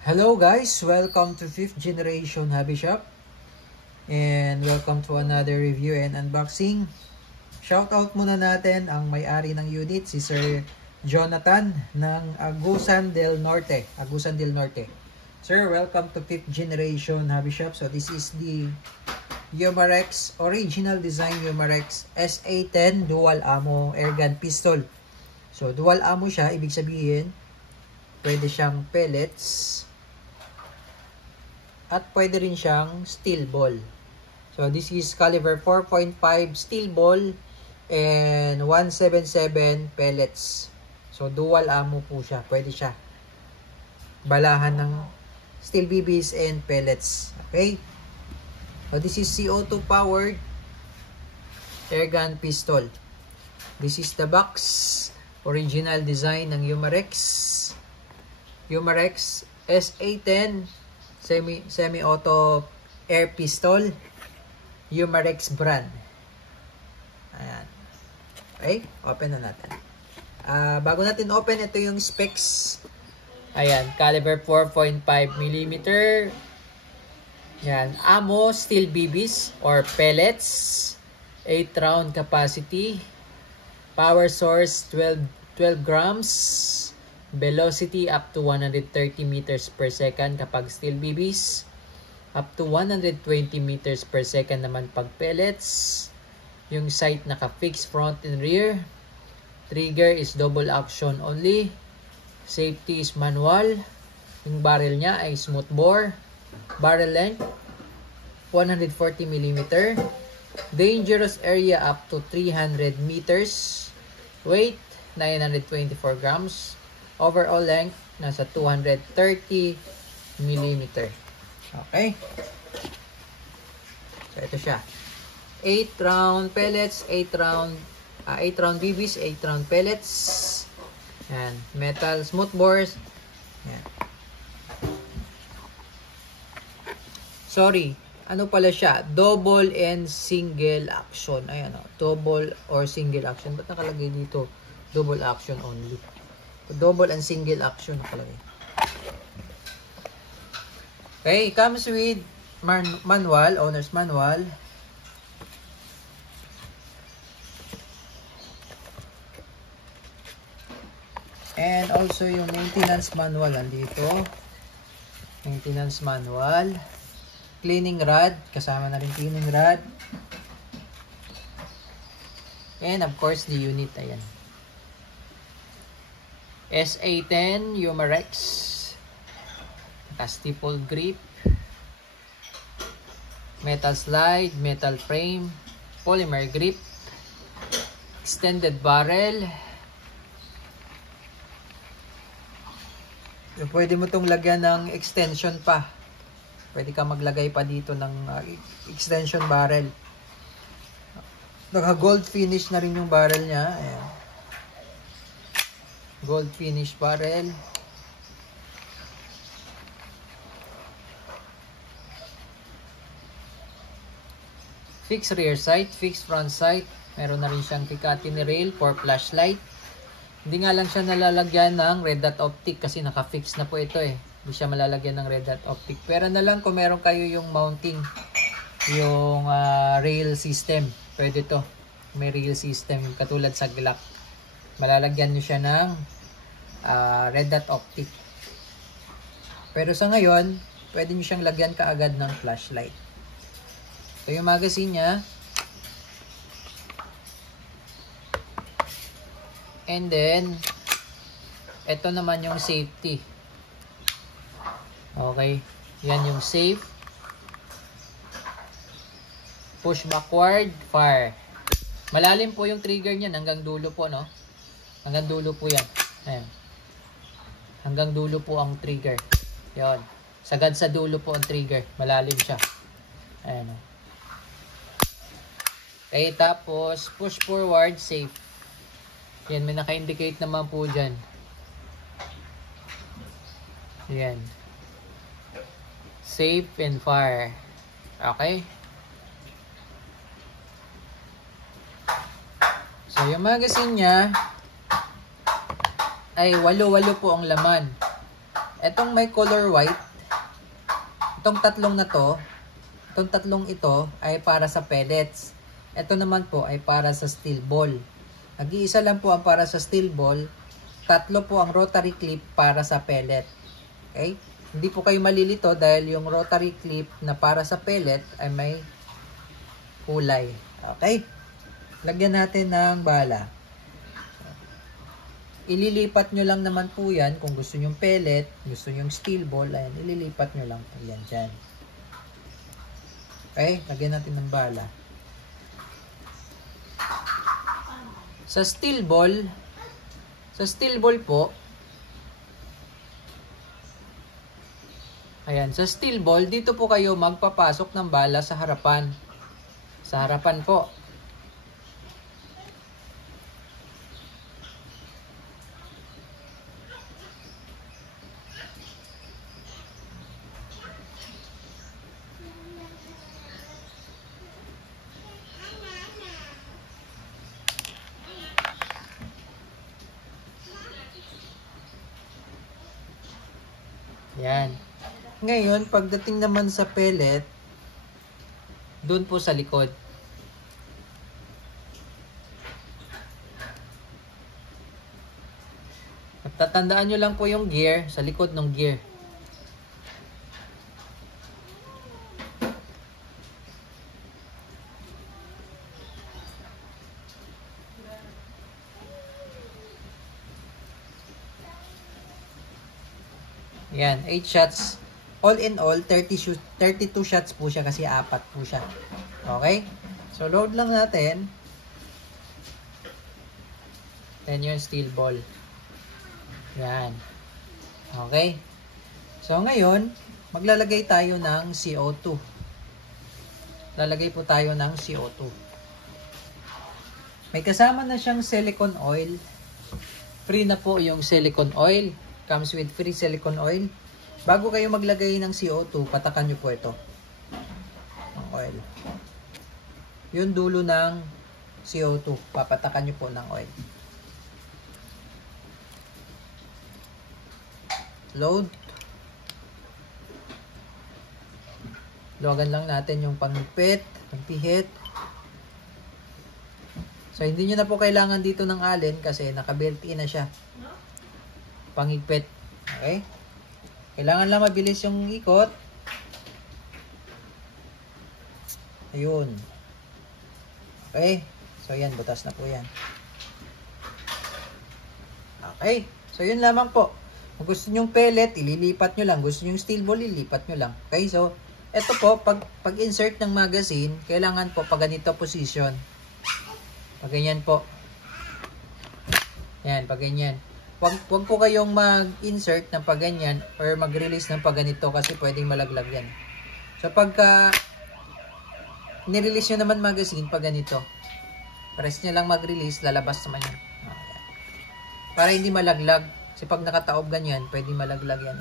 Hello guys, welcome to 5th Generation Hobby Shop and welcome to another review and unboxing. Shoutout muna natin ang may-ari ng unit, si Sir Jonathan ng Agusan del Norte. Sir, welcome to 5th Generation Hobby Shop. So this is the Umarex original design Umarex SA10 dual ammo airgun pistol. So dual ammo siya, ibig sabihin pwede siyang pellets at pwede rin siyang steel ball. So this is caliber 4.5 steel ball and 177 pellets. So dual ammo po siya. Pwede siya balahan ng steel BBs and pellets. Okay? So this is CO2 powered airgun pistol. This is the box. Original design ng Umarex SA10 semi-auto air pistol, Umarex brand. Ayan. Okay, open na natin. Bago natin open, ito yung specs. Ayan, caliber 4.5mm. Ayan, ammo, steel BBs or pellets, 8 round capacity, power source 12 grams, velocity up to 130 meters per second kapag steel BBs, up to 120 meters per second naman pag pellets. Yung sight naka-fix front and rear. Trigger is double action only. Safety is manual. Yung barrel niya ay smooth bore. Barrel length 140mm. Dangerous area up to 300 meters. Weight 924 grams. Overall length, nasa 230mm. Okay. So, ito siya. 8 round pellets, 8 round BBs, 8 round pellets. Yan. Metal smooth bores. Yan. Sorry. Ano pala siya? Double and single action. Ayan o. Double or single action. Ba't nakalagay dito? Double action only. Double and single action nakalagay. Okay, comes with manual, owner's manual. And also yung maintenance manual andito. Maintenance manual. Cleaning rod, kasama na rin cleaning rod. And of course the unit, ayan. SA10 Umarex, naka-stipple grip, metal slide, metal frame, polymer grip, extended barrel. So, pwede mo itong lagyan ng extension pa. Pwede ka maglagay pa dito ng extension barrel. Naka-gold finish na rin yung barrel niya. Ayan. Gold finish barrel. Fixed rear sight, fixed front sight. Meron na rin siyang Picatinny rail for flashlight. Hindi nga lang siya nalalagyan ng red dot optic kasi naka-fix na po ito eh. Hindi siya malalagyan ng red dot optic. Pero na lang kung meron kayo yung mounting, yung rail system. Pwede to. May rail system katulad sa Glock. Malalagyan nyo siya ng red dot optic. Pero sa ngayon, pwede nyo siyang lagyan kaagad ng flashlight. So yung magazine niya. And then, ito naman yung safety. Okay. Yan yung safe. Push backward, fire. Malalim po yung trigger niyan hanggang dulo po, no? Hanggang dulo po yan. Ayan. Hanggang dulo po ang trigger. Yan. Sagad sa dulo po ang trigger. Malalim siya. Ayan. Okay, tapos push forward, safe. Yan, may naka-indicate naman po dyan. Yan. Safe and fire. Okay. So, yung magazine niya ay 8 po ang laman. Etong may color white, itong tatlong na to, itong tatlong ito ay para sa pellets. Ito naman po ay para sa steel ball. Nag-iisa lang po ang para sa steel ball, tatlo po ang rotary clip para sa pellet. Okay? Hindi po kayo malilito dahil yung rotary clip na para sa pellet ay may kulay. Okay? Lagyan natin ng bala. Ililipat nyo lang naman po yan kung gusto nyo pellet, gusto nyo steel ball, ayan, ililipat nyo lang po yan dyan. Okay? Lagyan natin ng bala. Sa steel ball po, ayan, sa steel ball, dito po kayo magpapasok ng bala sa harapan. Sa harapan po. Yan. Ngayon, pagdating naman sa pellet, doon po sa likod. At tatandaan nyo lang po yung gear sa likod ng gear. Yan, 8 shots. All in all, 32 shots po siya kasi 4 po siya. Okay? So, load lang natin. Then yung steel ball. Yan. Okay? So, ngayon, maglalagay tayo ng CO2. Lalagay po tayo ng CO2. May kasama na siyang silicone oil. Free na po yung silicone oil. Comes with free silicone oil. Bago kayo maglagay ng CO2, patakan nyo po ito. Ang oil. Yung dulo ng CO2, papatakan nyo po ng oil. Load. Logan lang natin yung pangpit, pangpihit. So, hindi nyo na po kailangan dito ng allen kasi naka-built-in na siya. Pangigpit. Okay? Kailangan lang mabilis yung ikot. Ayun. Okay? So, yan. Butas na po yan. Okay? So, yun lamang po. Kung gusto nyong pellet, ililipat nyo lang. Gusto nyong steel ball, ililipat nyo lang. Okay? So, eto po, pag-insert ng magazine, kailangan po pag ganito position. Pag ganyan po. Yan, pag ganyan. Wag po kayong mag-insert ng pag ganyan or mag-release ng pag ganito kasi pwedeng malaglag yan. So, pagka nirelease nyo naman magazine pag ganito, press nyo lang mag-release, lalabas naman yan. Para hindi malaglag. Kasi pag nakataob ganyan, pwedeng malaglag yan.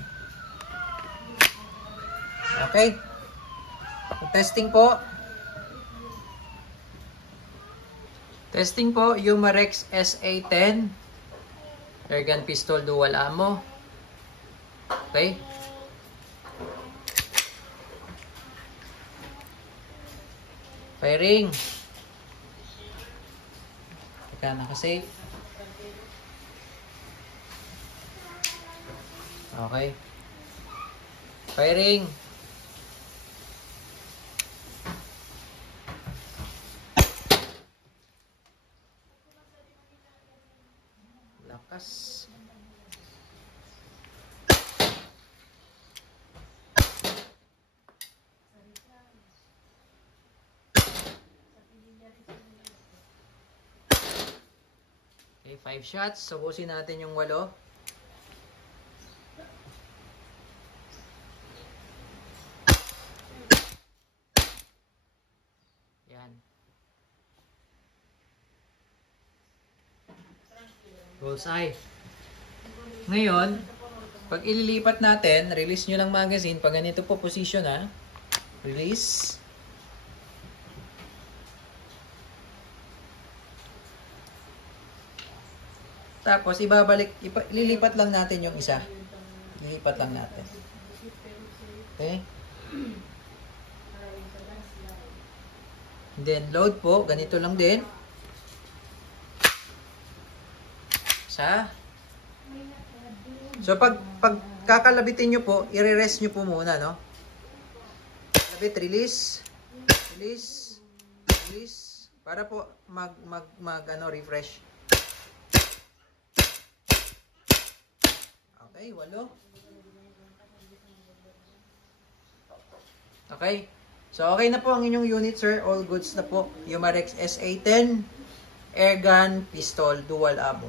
Okay? So, testing po. Testing po, Umarex SA10. Airgun pistol dual ammo. Okay? Firing. Teka, naka-save. Okay. Firing. Lakas. Okay, 5 shots. Subusin natin yung 8. Yan. Bullseye. Ngayon, pag ililipat natin, release nyo lang magazine. Pag ganito po position ha. Release. Tapos ibabalik, ililipat lang natin yung isa. Ilipat lang natin. Okay. Then load po, ganito lang din. So pag kakalabitin nyo po, i-rest nyo po muna, no? Labit, release, release, release, para po refresh. Okay, 8. Okay. So okay na po ang inyong unit, sir. All goods na po. Umarex SA10 airgun pistol dual ammo.